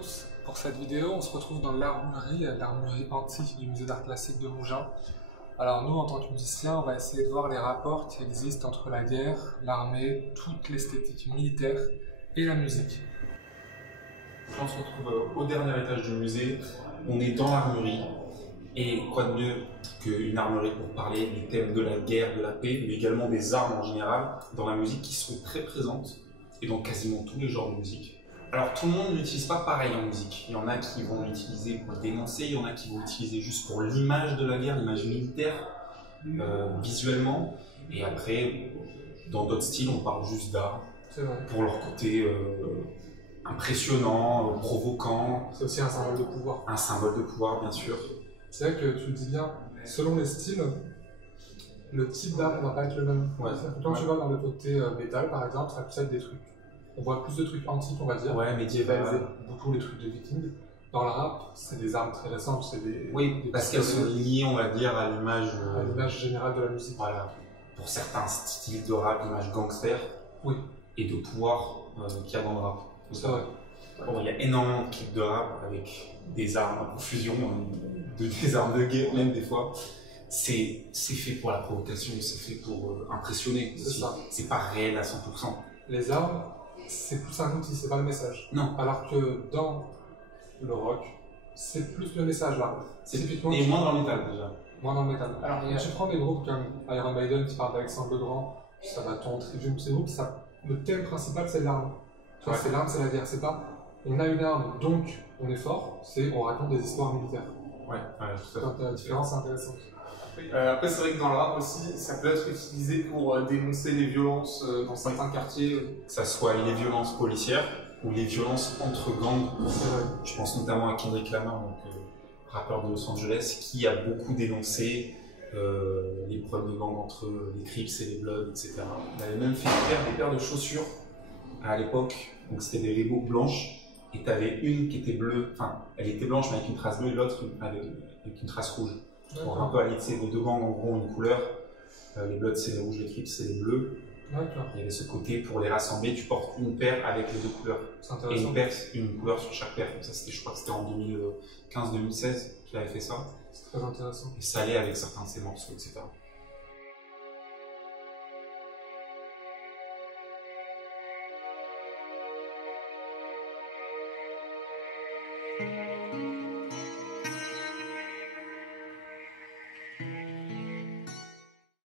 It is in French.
tous, pour cette vidéo on se retrouve dans l'armurerie antique du musée d'art classique de Mougins. Alors nous en tant que musiciens on va essayer de voir les rapports qui existent entre la guerre, l'armée, toute l'esthétique militaire et la musique. On se retrouve au dernier étage du musée, on est dans l'armurerie et quoi de mieux qu'une armurerie pour parler des thèmes de la guerre, de la paix, mais également des armes en général dans la musique qui sont très présentes et dans quasiment tous les genres de musique. Alors tout le monde n'utilise pas pareil en musique. Il y en a qui vont l'utiliser pour le dénoncer, il y en a qui vont l'utiliser juste pour l'image de la guerre, l'image militaire, visuellement. Et après, dans d'autres styles, on parle juste d'art, pour leur côté impressionnant, provoquant. C'est aussi un symbole de pouvoir. Un symbole de pouvoir, bien sûr. C'est vrai que tu le dis bien, selon les styles, le type d'art ne va pas être le même. Ouais. Quand tu vas dans le côté métal par exemple, ça va plus être des trucs. On voit plus de trucs antiques, on va dire. Ouais, médiéval. Beaucoup les trucs de vikings. Dans le rap, c'est des armes très récentes, c'est des... Oui, parce qu'elles sont liées, on va dire, à l'image... à l'image générale de la musique. Voilà. Pour certains styles de rap, l'image gangster. Oui. Et de pouvoir qu'il y a dans le rap. C'est vrai. Bon, il y a énormément de clips de rap avec des armes en fusion, des armes de guerre même des fois. C'est fait pour la provocation, c'est fait pour impressionner. C'est ça. C'est pas réel à 100%. Les armes, c'est plus un outil, c'est pas le message. Non. Alors que dans le rock, c'est plus le message là. Et moins dans le métal déjà. Moins dans le métal. Alors tu prends des groupes comme Iron Maiden qui parlent d'Alexandre le Grand, Sabaton, Trivium, ces groupes, le thème principal c'est l'arme. Ouais. C'est l'arme, c'est la guerre, c'est pas on a une arme donc on est fort, c'est on raconte des histoires militaires. Ouais, tout à fait. La différence est intéressante. Après, c'est vrai que dans le rap aussi, ça peut être utilisé pour dénoncer les violences dans certains quartiers. Que ça soit les violences policières ou les violences entre gangs. Je pense notamment à Kendrick Lamar, donc, rappeur de Los Angeles, qui a beaucoup dénoncé les problèmes de gangs entre les Crips et les Bloods, etc. Il avait même fait des paires de chaussures à l'époque, donc c'était des Reebok blanches. Et tu avais une qui était bleue, enfin, elle était blanche mais avec une trace bleue et l'autre avec une trace rouge. Pour un peu allier les deux gangs en gros une couleur. Les Bloods c'est les rouges, les Crips c'est les bleus. Il y avait ce côté pour les rassembler, tu portes une paire avec les deux couleurs. Et une couleur sur chaque paire. Ça, je crois que c'était en 2015-2016 qu'il avait fait ça. C'est très intéressant. Et ça allait avec certains de ses morceaux, etc.